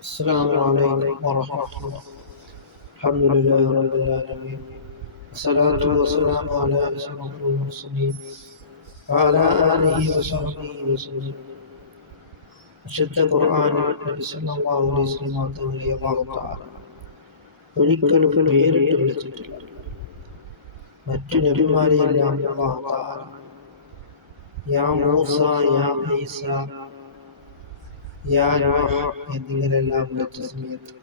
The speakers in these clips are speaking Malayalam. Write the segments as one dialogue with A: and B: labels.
A: السلام عليكم ورحمة الله الحمد لله رب العالمين والصلاة والسلام على أشرف المرسلين وعلى آله وصحبه وسلم വിശുദ്ധ ഖുർആൻ നബി സല്ലല്ലാഹു അലൈഹി വസല്ലം തങ്ങളെ അല്ലാഹു തആല ഒരിക്കലും പേരിട്ട് വിളിച്ചിട്ടില്ല മറ്റു നബിമാരെയെല്ലാം അല്ലാഹു തആല യാ മൂസ യാ ഈസ എന്നിങ്ങനെല്ലാം വിളിച്ച സമയത്ത്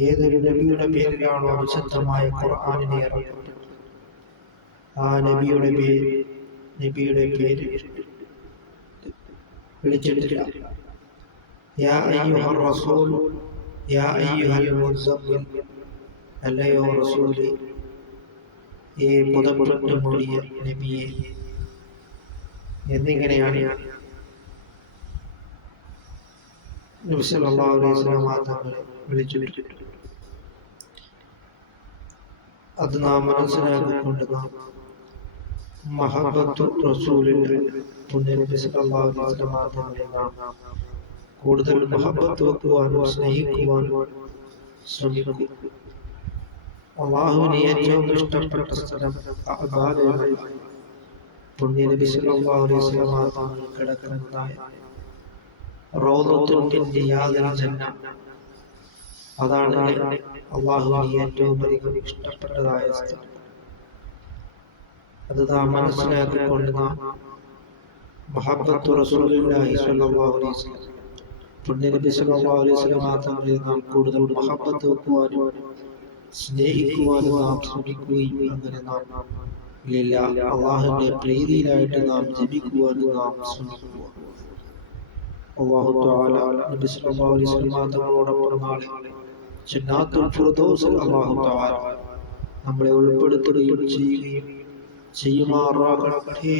A: ഏതൊരു നബിയുടെ പേരിലാണോ വിശുദ്ധമായ ഖുർആാനിനെ ഇറക്കുന്നത് ആ നബിയുടെ പേര് നബിയുടെ പേര് വിളിച്ചിട്ടില്ല. യാ അയ്യുഹ റസൂൽ യാ അയ്യുഹൽ മുസമ്മിൽ അല്ലയോ റസൂലി? ഈ പുതപ്പെട്ട് മൂടിയ നബിയെ എന്നിങ്ങനെയാണ് നബി സല്ലല്ലാഹു അലൈഹി വസല്ലം തങ്ങളെ വിളിച്ചിട്ടുണ്ട് അത് നാം മനസ്സിലാക്കിക്കൊണ്ട് നാം മഹബത്തു റസൂലിന്റെ പുണ്യനബി സല്ലല്ലാഹു അലൈഹി വസല്ലം തങ്ങളെ നാം കൂടുതൽ മഹബത്ത് വെക്കുവാനും സ്നേഹിക്കുവാനും ശ്രമിക്കും അള്ളാഹുവിന് ഏറ്റവും ഇഷ്ടപ്പെട്ട സ്ഥലം അബാദയാണ് പുണ്യനബി സല്ലല്ലാഹു അലൈഹി വസല്ലം തങ്ങൾ കിടക്കുന്നതായ റൗദത്തിന്റെ യാതൊരു ജന്മ അതാണ് അള്ളാഹുവിന് ഏറ്റവും അധികം ഇഷ്ടപ്പെട്ടതായ സ്ഥലം. അത് നാം മനസ്സിലാക്കിക്കൊണ്ട് നാം മഹബത്തു റസൂലുള്ളാഹി സ്വല്ലല്ലാഹു അലൈഹി വസല്ലം പുണ്യനബി സ്വല്ലല്ലാഹു അലൈഹി വസല്ലം തങ്ങളെ നാം കൂടുതൽ മഹബത്ത് വെക്കുവാനും സ്നേഹിക്കുവാനും നാം ശ്രമിക്കുകയും അങ്ങനെ നാം അള്ളാഹുവിന്റെ പ്രീതിയിലായിട്ട് നാം ജപിക്കുവാനും നാം ശ്രമിക്കുക അള്ളാഹു തആല നബി സല്ലല്ലാഹു അലൈഹി വസല്ലം തങ്ങളോടൊപ്പം ജന്നാത്തുൽ ഫിർദൗസിൽ അള്ളാഹു തആല നമ്മളെ ഉൾപ്പെടുത്തുകയും ചെയ്യുകയും ചെയ്യുമാറാകട്ടെ.